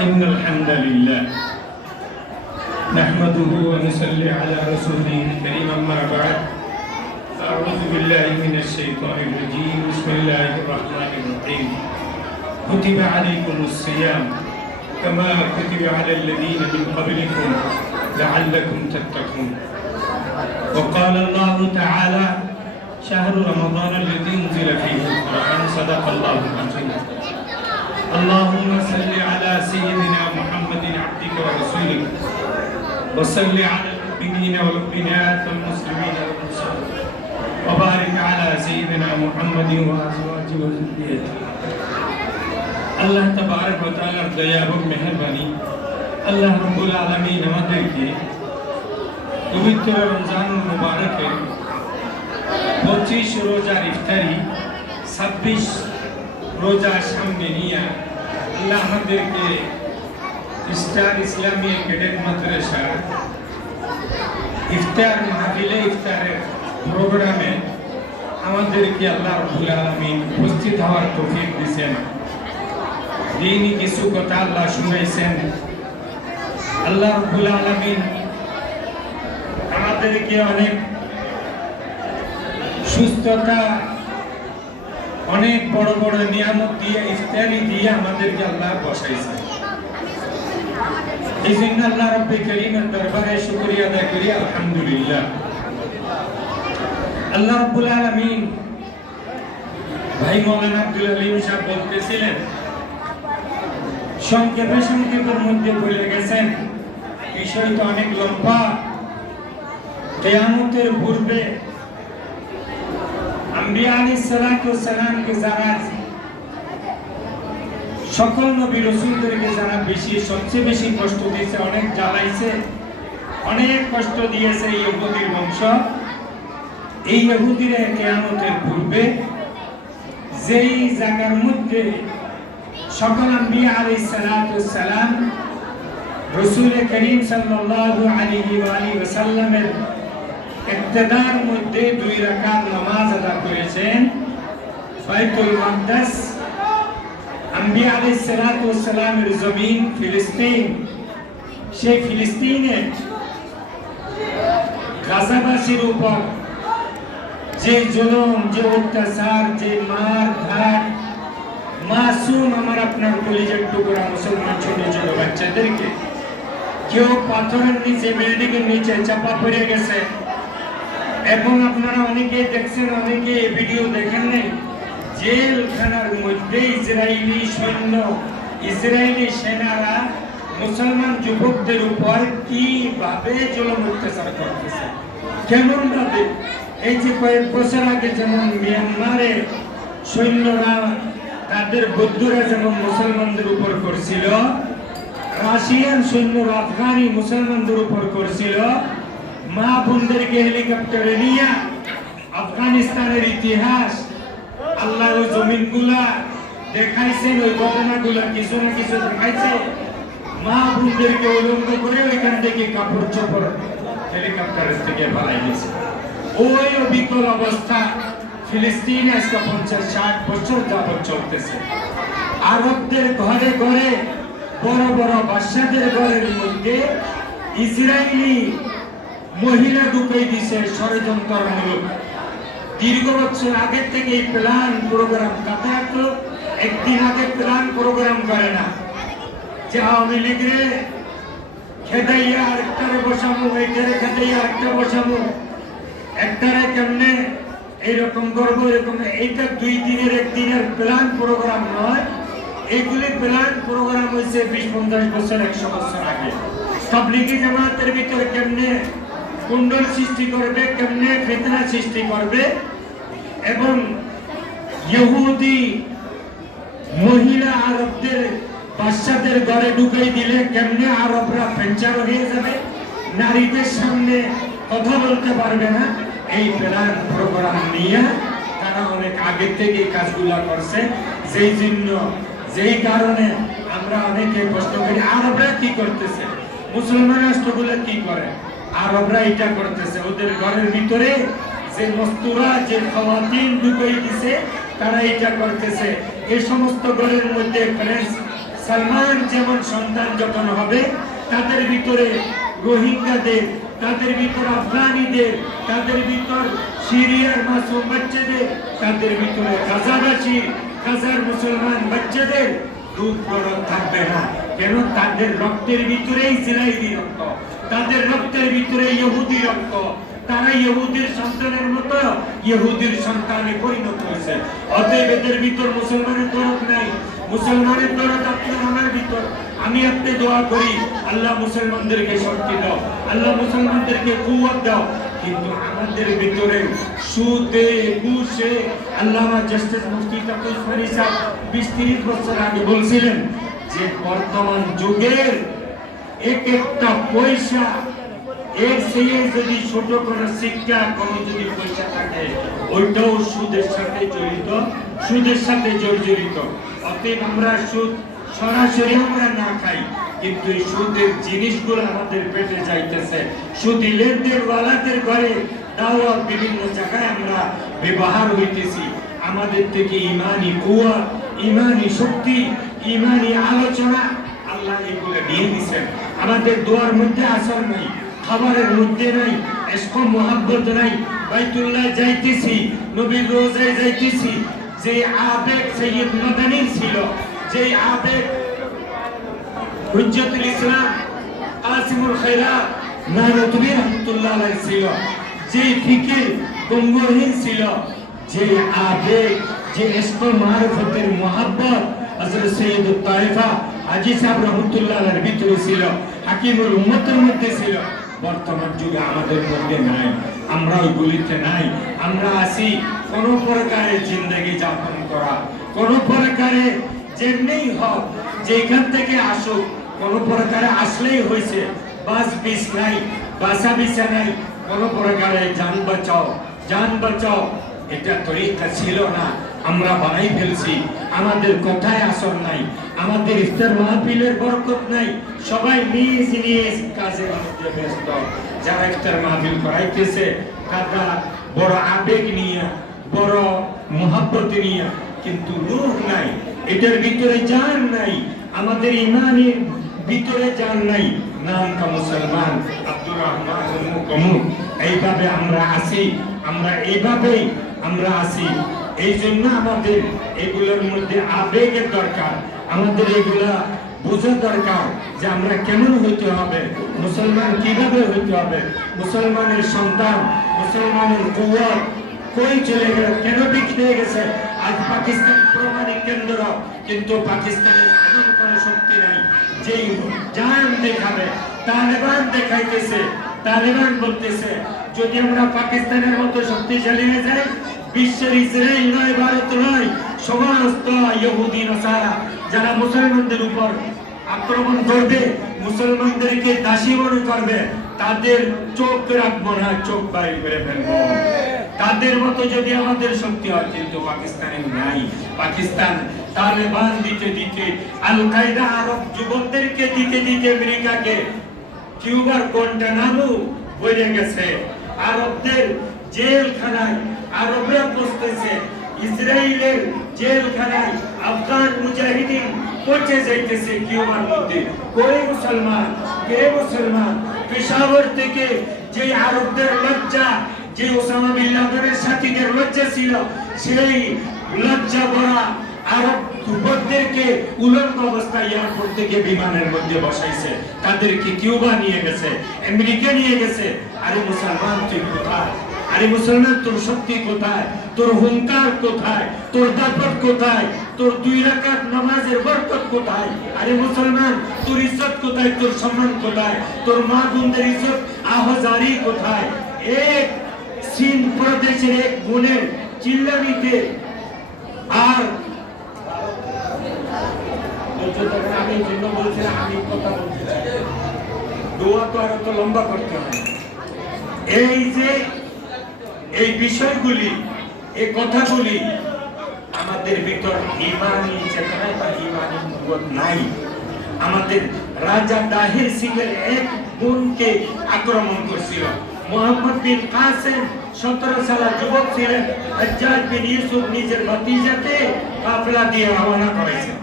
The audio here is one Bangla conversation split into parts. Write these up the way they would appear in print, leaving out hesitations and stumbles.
إن الحمد لله نحمده ونصلي على رسوله الكريم أما بعد أعوذ بالله من الشيطان الرجيم بسم الله الرحمن الرحيم كتب عليكم الصيام كما كتب على الذين من قبلكم لعلكم تتقون وقال الله تعالى شهر رمضان الذي أنزل فيه القرآن صدق الله العظيم اللهم صل على سيدنا محمد عبدك ورسولك وصل على المؤمنين والمؤمنات والمسلمين والمسلمات وبارك على سيدنا محمد وأزواجه وذريته আল্লাহ তাবারক ওয়া তাআলার দয়া এবং মেহেরবানি আল্লাহ রাব্বুল আলামিন আমাদেরকে পবিত্র রমজান মুবারকের 25 রোজার ইফতারি 26 রোজা সামনে নিয়ে আল্লাহ আমাদেরকে স্টার ইসলামী ক্যাডেট মাদ্রাসা ইফতার মাহফিলে ইফতারের প্রোগ্রামে আমাদেরকে আল্লাহ রাব্বুল আলামিন উপস্থিত হওয়ার তৌফিক দিয়েছেন। দিনই কিছু কথা আল্লাহ শুনাইছেন। আল্লাহ রাব্বুল আলামিন আমাদেরকে অনেক সুস্থতা অনেক বড় বড় নিয়ামত দিয়ে ইফতারি দিয়ে আমাদেরকে আল্লাহ বসাইছেন। এই জন্য আল্লাহ রাব্বুল কারীমের দরবারে শুকরিয়া আদায় করি আলহামদুলিল্লাহ। আল্লাহ রাব্বুল আলামিন ভাই মাওলানা আব্দুল আলিম সাহেব বলতেছিলেন সংক্ষেপের মধ্যে বলে গেছেন বিষয় তো অনেক লম্বা। কিয়ামতের পূর্বে আম্বিয়া আলাইহিস সালাতু ওয়াস সালামকে যারা সকল নবী রাসূলদেরকে যারা সবচেয়ে বেশি কষ্ট দিয়েছে, অনেক জ্বালাইছে, অনেক কষ্ট দিয়েছে ইহুদির বংশ। এই ইহুদিরা কিয়ামতের পূর্বে যেই জায়গার মধ্যে সকল আম্বিয়া আলাইহিস সালাতু ওয়াস সালাম রাসূল করিম সাল্লাল্লাহু আলাইহি ওয়া আলিহি ওয়াসাল্লামের ইক্তেদার মধ্যে 2 রাকাত নামাজ আদা করেছেন বাইতুল মুকদ্দাস আম্বিয়া আলাইহিস সালাতু ওয়াস সালামের জমিন ফিলিস্তিন। সেই ফিলিস্তিনে গাজাবাসীর উপর যে জুলুম, যে অত্যাচার, যে মার ধার, মাসুম আমার আপনার কলিজার টুকরা মুসলমান ছোট ছোট বাচ্চাদেরকে কেউ পাথরের নিচে, বিল্ডিং এর নিচে চাপা পড়ে গেছে। এবং আপনারা অনেকে দেখছেন, অনেকে এই ভিডিও দেখেন নাই, জেলখানার মধ্যে ইসরায়েলি সৈন্য, ইসরায়েলি সেনারা মুসলমান যুবকদের উপর কিভাবে জুলুম অত্যাচার করতেছে, কেমন ভাবে। এই যে কয়েক বছর আগে যেমন মিয়ানমারে সৈন্যরা তাদের বৌদ্ধরা যেমন মুসলমানদের উপর করছিল, রাশিয়ান সৈন্যরা আফগানি মুসলমানদের উপর করছিল, মা বোনদেরকে হেলিকপ্টারে নিয়ে আফগানিস্তানের ইতিহাস আল্লাহ ওই জমিনগুলা দেখাইছেন, ওই ঘটনাগুলা কিছু না কিছু দেখাইছে। মা বোনদেরকে উলঙ্গ করে ওইখান থেকে কাপড় চোপড় হেলিকপ্টারের থেকে পালাই গেছে। ওই অবিকল অবস্থা ফিলিস্তিনে আজকে 50-60 বছর যাবৎ চলতেছে। আরবদের ঘরে ঘরে, বড় বড় বাদশাদের ঘরের মধ্যে ইসরায়েলি মহিলা ঢুকাই দিছে ষড়যন্ত্রমূলক। দীর্ঘ বছর আগের থেকে এই প্ল্যান প্রোগ্রাম, তাতে তো একদিন আগে প্ল্যান প্রোগ্রাম করে না যে আওয়ামী লীগের খেদাইয়া আরেকটারে বসাবো, এইটারে খেদাইয়া আরেকটা বসাবো, একটারে কেমনে এইরকম করবো, এরকম। এইটা 2 দিনের, 1 দিনের প্ল্যান প্রোগ্রাম নয়। এইগুলি প্ল্যান প্রোগ্রাম হয়েছে 20-50 বছর, 100 বছর আগে। তাবলীগী জামাতের ভিতরে কেমনে কুণ্ডল সৃষ্টি করবে, কেমনে ফিতনা সৃষ্টি করবে, এবং ইহুদি মহিলা আরবদের বাদশাদের ঘরে ঢুকাই দিলে কেমনে আরবরা ভেঞ্চার হয়ে যাবে, নারীদের সামনে কথা বলতে পারবে না। এই প্ল্যান প্রোগ্রাম নিয়ে তারা অনেক আগে থেকে কাজগুলা করছে। সেই জন্য, যেই কারণে আমরা অনেকে প্রশ্ন করি আরবরা কি করতেছে, মুসলমান রাষ্ট্রগুলো কি করে। আরবরা এটা করতেছে, ওদের ঘরের ভিতরে যে মস্তুরা, যে খাওয়াতিন ঢুকাই দিছে, তারা এটা করতেছে। এই সমস্ত ঘরের মধ্যে ফ্রেঞ্চ সালমান যেমন সন্তান যখন হবে, তাদের ভিতরে রোহিঙ্গাদের, তাদের ভিতর আফগানিদের, তাদের ভিতর সিরিয়ার মাসুম বাচ্চাদের, তাদের ভিতরে গাজাবাসী, গাজার মুসলমান বাচ্চাদের দুধ গরম থাকবে না। কেন? তাদের রক্তের ভিতরে ইসরায়েলি রক্ত, তাদের রক্তের ভিতরে ইহুদি রক্ত। তারা ইহুদির সন্তানের মতো ইহুদির সন্তানে পরিণত হয়েছে। অতএব এদের ভিতর মুসলমানের দরদ নাই, মুসলমানের দরদ আপনার আমার ভিতর। আমি আপনি দোয়া করি, আল্লাহ মুসলমানদেরকে শক্তি দাও, আল্লাহ মুসলমানদেরকে কুওয়াত দাও। কিন্তু আমাদের ভিতরে সুদে ঘুষে, আল্লামা জাস্টিস মুফতি তাকিউল উসমানী সাহেব 20-30 বছর আগে বলছিলেন যে বর্তমান যুগের এক একটা পয়সা, এর চেয়ে যদি ছোট কোনো শিক্ষা, কোনো যদি পয়সা থাকে, ওইটাও সুদের সাথে জড়িত, সুদের সাথে জড়িত। অতএব আমরা সুদ সরাসরি আমরা না খাই, কিন্তু এই সুদের জিনিসগুলো আমাদের পেটে যাইতেছে। সুদি লেনদেন ওয়ালাদের ঘরে দাওয়াত বিভিন্ন জায়গায় আমরা ব্যবহার হইতেছি। আমাদের থেকে ইমানি কুয়া, ইমানি শক্তি, ইমানি আলোচনা আল্লাহ এগুলো দিয়ে দিচ্ছেন। আমাদের দোয়ার মধ্যে আসর নাই, খাবারের মধ্যে নাই, ইশক মুহাব্বত নাই। বাইতুল্লাহ যাইতেছি, নবীর রোজায় যাইতেছি, যে আবেগ সৈয়দ মাদানী ছিল, যে আবেগ হুজ্জতুল ইসলাম কাসিমুল খায়রাত নানুতুবি রাহমাতুল্লাহ আলাইহি ছিল, যে ফিকির গঙ্গোহীন ছিল, যে আবেগ, যে ইশক মারিফতের মুহাব্বত হযরত সৈয়দ তায়েফা হাজী সাহেব রাহমাতুল্লাহ আলাইহির ভিতরে ছিল, হাকিমুল উম্মতের মধ্যে ছিল। বর্তমান যুগে আমাদের মধ্যে নাই, আমরা ওইগুলিতে নাই। আমরা আসি কোন প্রকারে জিন্দগি যাপন করা, কোন প্রকারে যেমনি হোক, যেখান থেকে আসুক, কোন প্রকারে আসলেই হয়েছে। বাস বিষ নাই, বাসা বিছা নাই, কোন প্রকারে জান বাঁচাও, জান বাঁচাও, এটা তরিকা ছিল না, আমরা বানাই ফেলছি। আমাদের কোথায় আসর নাই, আমাদের ইফতার মাহফিলের বরকত নাই। সবাই নিজ নিজ কাজের মধ্যে ব্যস্ত। যারা ইফতার মাহফিল করাইতেছে তারা বড় আবেগ নিয়ে, বড় মুহাব্বত নিয়ে, কিন্তু রূহ নাই, এটার ভিতরে জান নাই, আমাদের ইমানের ভিতরে জান নাই। নাম কা মুসলমান, আব্দুর রহমান অমুক, এইভাবে আমরা আসি, আমরা এইভাবেই আমরা আসি। এই জন্য আমাদের এগুলোর মধ্যে আবেগের দরকার, আমাদের এগুলা বোঝা দরকার যে আমরা কেমন হইতে হবে, মুসলমান কিভাবে হইতে হবে, মুসলমানের সন্তান, মুসলমানের কুওয়াত কই চলে গেল, কেন বিখরে গেছে। আজ পাকিস্তান প্রমাণিক কেন্দ্র, কিন্তু পাকিস্তানের এমন কোনো শক্তি নাই যেই জান দেখাবে। তালেবান দেখাইতেছে, তালেবান বলতেছে যদি আমরা পাকিস্তানের মতো শক্তিশালী হয়ে যাই, বিশ্বের ইসরায়েল নয়, ভারত নয়, সমস্ত ইহুদি নাসারা যারা মুসলমানদের উপর আক্রমণ করবে, মুসলমানদেরকে দাসী মনে করবে, তাদের চোখ রাখবো না, চোখ বাইরে করে ফেলবো। তাদের মতো যদি আমাদের শক্তি হয়, কিন্তু পাকিস্তানের নাই। পাকিস্তান তালেবান দিতে দিতে, আল কায়দা আরব যুবকদেরকে দিতে দিতে আমেরিকাকে কিউবার গুয়ান্টানামো বইরে গেছে। আরবদের জেলখানায় আরবরা বসতেছে, ইসরায়েলের জেলখানায় আফগান মুজাহিদিন পচে যাইতেছে কিউবার মধ্যে। কই মুসলমান, কে মুসলমান? পেশাওয়ার থেকে যে আরবদের লজ্জা, যে ওসামা বিন লাদেনের সাথীদের লজ্জা ছিল, সেই লজ্জা ভরা আরব যুবকদেরকে উলঙ্গ অবস্থায় এয়ারপোর্ট থেকে বিমানের মধ্যে বসাইছে, তাদেরকে কিউবা নিয়ে গেছে, আমেরিকা নিয়ে গেছে। আরে মুসলমান তুই কোথায়? আরে মুসলমান তোর শক্তি কোথায়? তোর হুঙ্কার কোথায়? তোর দাপট কোথায়? তোর 2 রাকাত নামাজের বরকত কোথায়? আরে মুসলমান তোর ইজ্জত কোথায়? তোর সম্মান কোথায়? তোর মা বোনদের ইজ্জত আহজারি কোথায়? এক চীন প্রদেশের এক বোনের চিল্লামিতে আর আমি জন্য বলছিলাম, আমি কথা বলতে চাই, দোয়া তো আর তো লম্বা করতে হয়। এই যে এই বিষয়গুলি, এই কথাগুলি আমাদের ভিতর ইমানি চেতনা বা ইমানি কুওয়াত নাই। আমাদের রাজা দাহির সিং এর এক বোনকে আক্রমণ করছিল। মোহাম্মদ বিন কাসেম 17 সালের যুবক ছিলেন। হজ্জাজ বিন ইউসুফ নিজের ভাতিজাকে কাফেলা দিয়ে রওনা করেছেন।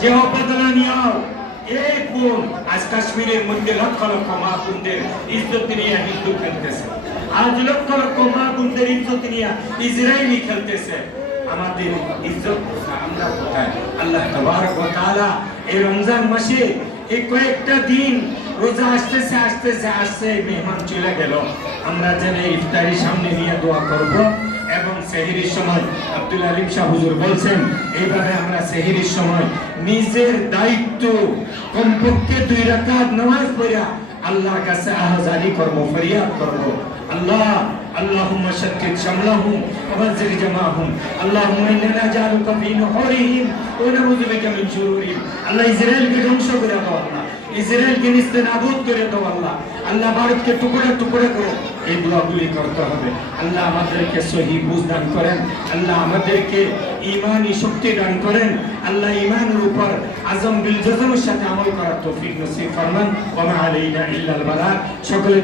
যে বদলা নিও এক বোন আজ কাশ্মীরের মধ্যে লক্ষ লক্ষ মা বোনদের ইজ্জত নিয়ে হিন্দু খেলতেছে, আজ লক্ষ লক্ষ মা বোনদের ইজ্জত নিয়ে ইসরায়েলি খেলতেছে। আমাদের ইজ্জত আমরা কোথায়? আল্লাহ তাবারক ওয়া তাআলা এই রমজান মাসে এই কয়েকটা দিন রোজা আসতেছে আসতেছে আসছে, মেহমান চলে গেল, আমরা যেন ইফতারির সামনে নিয়ে দোয়া করব এবং সেহরির সময় আব্দুল আলিম শাহ হুজুর বলছেন এইভাবে আমরা সেহরির সময় নিজের দায়িত্ব কমপক্ষে 2 রাকাত নামাজ পড়া আল্লাহর কাছে আহজারি করব, ফরিয়াদ করব। আল্লাহ আল্লাহুম্মা শাত্তিত শামলাহুম ওয়া বাযির জামাহুম, আল্লাহুম্মা ইন্না নাজআলুকা ফি নুহুরিহিম ওয়া নাউযু বিকা মিন শুরুরিহিম। আল্লাহ ইসরায়েলকে ধ্বংস করে দাও, আল্লাহ ইসরায়েলকে নিস্তেনাবুদ করে দাও, আল্লাহ আল্লাহ ভারতকে টুকরা টুকরা করো। এই দোয়াগুলি করতে হবে। আল্লাহ আমাদেরকে সহি বুঝ দান করেন, আল্লাহ আমাদেরকে ঈমানি শক্তি দান করেন, আল্লাহ ঈমানের উপর আজম বিল জজমের সাথে আমল করার তৌফিক নসিব ফরমান। ওয়া মা আলাইনা ইল্লাল বালাগ। সকলে